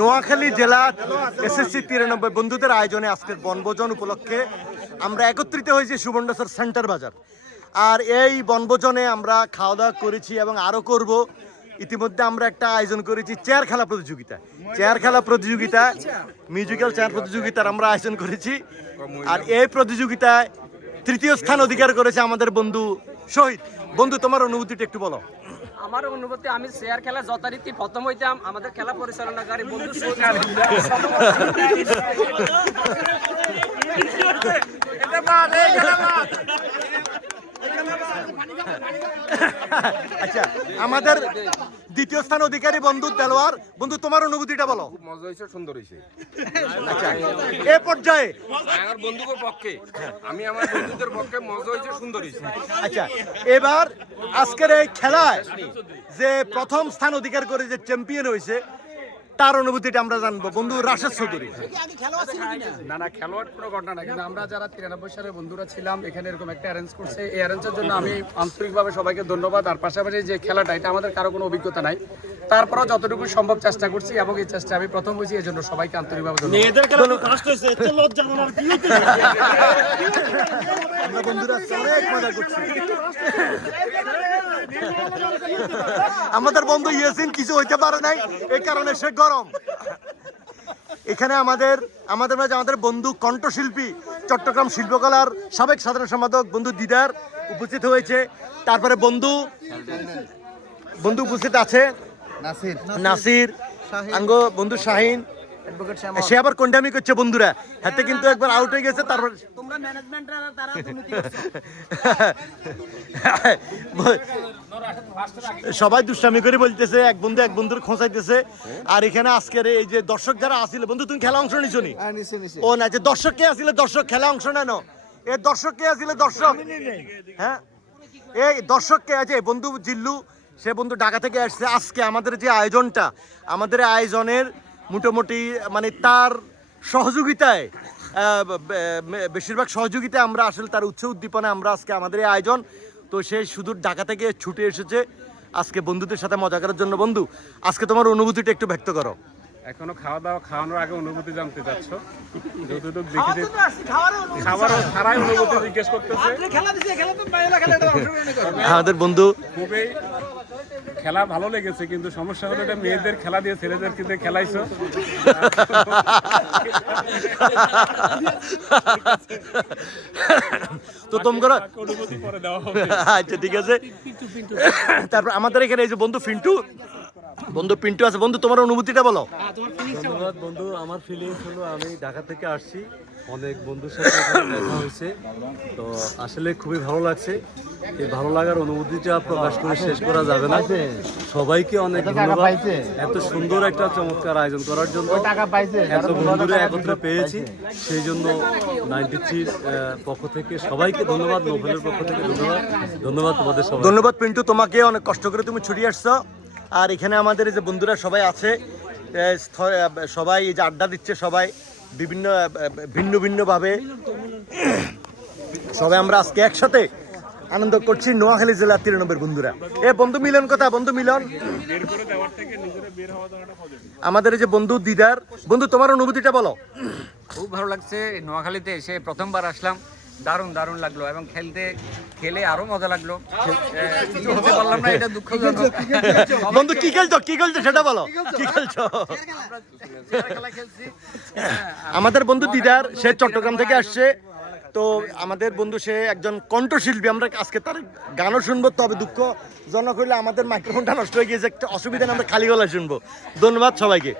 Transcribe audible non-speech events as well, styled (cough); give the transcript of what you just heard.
নোয়াখালী জেলা এসএসসি তিরানব্বই বন্ধুদের আয়োজনে আজকের বনভোজন উপলক্ষে আমরা একত্রিত হয়েছি সুবর্ণচর সেন্টার বাজার। আর এই বনভোজনে আমরা খাওয়া দাওয়া করেছি এবং আরও করব। ইতিমধ্যে আমরা একটা আয়োজন করেছি চেয়ার খেলা প্রতিযোগিতা। চেয়ার খেলা প্রতিযোগিতা মিউজিক্যাল চেয়ার প্রতিযোগিতার আমরা আয়োজন করেছি। আর এই প্রতিযোগিতায় তৃতীয় স্থান অধিকার করেছে আমাদের বন্ধু শহীদ। বন্ধু, তোমার অনুভূতিটা একটু বলো। আমার অনুভূতি আমি শেয়ার খেলা যথারীতি প্রথম হইতাম আমাদের খেলা পরিচালনাকারী বন্ধু (laughs) আচ্ছা আমাদের দ্বিতীয় স্থান অধিকারী বন্ধু দেলোয়ার। বন্ধু তোমার অনুভূতিটা বলো। মজা হয়েছে সুন্দর হয়েছে। আচ্ছা এ পর্যায়ে আমার বন্ধুদের পক্ষে আমি আমার বন্ধুদের পক্ষে মজা হয়েছে সুন্দর হয়েছে। আচ্ছা এবার আজকের এই খেলায় যে প্রথম স্থান অধিকার করে যে চ্যাম্পিয়ন হয়েছে তার অনুভূতিটা আমরা জানব। বন্ধু রাশেদ চৌধুরী। না না খেলোয়াড় কোনো ঘটনা না কিন্তু আমরা যারা তিরানব্বই সালের বন্ধুরা ছিলাম এখানে এরকম একটা অ্যারেঞ্জ করছে। এই অ্যারেঞ্জের জন্য আমি আন্তরিকভাবে সবাইকে ধন্যবাদ। আর পাশাপাশি যে খেলাটা এটা আমাদের কারও কোনো অভিজ্ঞতা নাই। তারপরেও যতটুকু সম্ভব চেষ্টা করছি এবং এই চেষ্টা আমি প্রথম হয়েছি এই জন্য সবাইকে আন্তরিকভাবে ধন্যবাদ। আমরা বন্ধুরা অনেক মজা করছি। আমাদের বন্ধু ইয়েসিন কিছু হইতে পারে নাই এই কারণে সে গরম। এখানে আমাদের আমাদের মাঝে আমাদের বন্ধু কণ্ঠশিল্পী চট্টগ্রাম শিল্পকলার সাবেক সাধারণ সম্পাদক বন্ধু দিদার উপস্থিত হয়েছে। তারপরে বন্ধু বন্ধু উপস্থিত আছে। নাসির। আঙ্গ বন্ধু শাহিন। সে আবার কোনটামি করছে বন্ধুরা। হাতে কিন্তু একবার আউট হয়ে গেছে তারপর সবাই দুষ্টামি করে বলতেছে এক বন্ধু এক বন্ধুর খোঁচাইতেছে। আর এখানে আজকের এই যে দর্শক যারা আসিল বন্ধু তুমি খেলা অংশ নিছো নি? নিচে ও না যে দর্শক কে আসিল দর্শক খেলা অংশ নেন। এ দর্শক কে আসিল দর্শক? হ্যাঁ? এই দর্শক কে আছে? বন্ধু জিল্লু সে বন্ধু ঢাকা থেকে আসছে। আজকে আমাদের যে আয়োজনটা আমাদের আয়োজনের মোটামুটি মানে তার সহযোগিতায় বেশিরভাগ সহযোগিতা আমরা আসলে তার উৎস উদ্দীপনায় আমরা আজকে আমাদের এই আয়োজন। তো সে সুদূর ঢাকা থেকে ছুটে এসেছে। আজকে বন্ধুদের সাথে মজা করার জন্য। বন্ধু আজকে তোমার অনুভূতিটা একটু ব্যক্ত করো। এখনও খাওয়া দাওয়া খাওয়ানোর আগে অনুভূতি জানতে চাচ্ছ? যতটুকু দেখে যে খাবারও ছাড়াই অনুভূতি জিজ্ঞেস করতেছে। আমাদের বন্ধু খুবই খেলা ভালো লেগেছে কিন্তু সমস্যা হলো এটা মেয়েদের খেলা দিয়ে ছেলেদের দিয়ে খেলাইছো। তো তোমরা অনুভূতি পরে দেওয়া হবে। আচ্ছা ঠিক আছে। তারপর আমাদের এখানে এই যে বন্ধু ফিন্টু বন্ধু পিন্টু আছে। বন্ধু তোমার অনুভূতিটা বলো। ধন্যবাদ বন্ধু আমার ফিলিংস হলো আমি ঢাকা থেকে আসছি। অনেক বন্ধুর সাথে এখানে দেখা হয়েছে। তো আসলে খুবই ভালো লাগছে। এই ভালো লাগার অনুভূতিটা প্রকাশ করে শেষ করা যাবে না। সবাইকে অনেক ধন্যবাদ। এত সুন্দর একটা চমৎকার আয়োজন করার জন্য। এত বন্ধুরা একত্রে পেয়েছি। সেই জন্য নাইনটি থ্রির পক্ষ থেকে সবাইকে ধন্যবাদ নোবেলের পক্ষ থেকে ধন্যবাদ। ধন্যবাদ তোমাদের সবাই ধন্যবাদ পিন্টু তোমাকে অনেক কষ্ট করে তুমি ছুটি আসছো। আর এখানে আমাদের এই যে বন্ধুরা সবাই আছে সবাই এই যে আড্ডা দিচ্ছে সবাই। বিভিন্ন ভিন্ন ভিন্নভাবে সবাই আমরা আজকে একসাথে আনন্দ করছি নোয়াখালী জেলার তিরানব্বই বন্ধুরা। এ, বন্ধু মিলন কথা বন্ধু মিলন। আমাদের এই যে বন্ধু দিদার, বন্ধু, তোমার অনুভূতিটা বলো। খুব ভালো লাগছে। নোয়াখালীতে এসে প্রথমবার আসলাম। দারুণ দারুণ লাগল এবং খেলতে খেলে আরও মজা লাগল। কিছু হতে পারলাম না এটা দুঃখজনক। বন্ধু কি খেলছো? কি খেলছো সেটা বলো। কি খেলছো? আমাদের বন্ধু দিদার সে চট্টগ্রাম থেকে আসছে। তো আমাদের বন্ধু সে একজন কণ্ঠশিল্পী। আমরা আজকে তার গানও শুনব তবে দুঃখ দুঃখজনক হইলে আমাদের মাইক্রোফোনটা নষ্ট হয়ে গিয়েছে। একটা অসুবিধা আমরা খালি গলায় শুনব। ধন্যবাদ সবাইকে।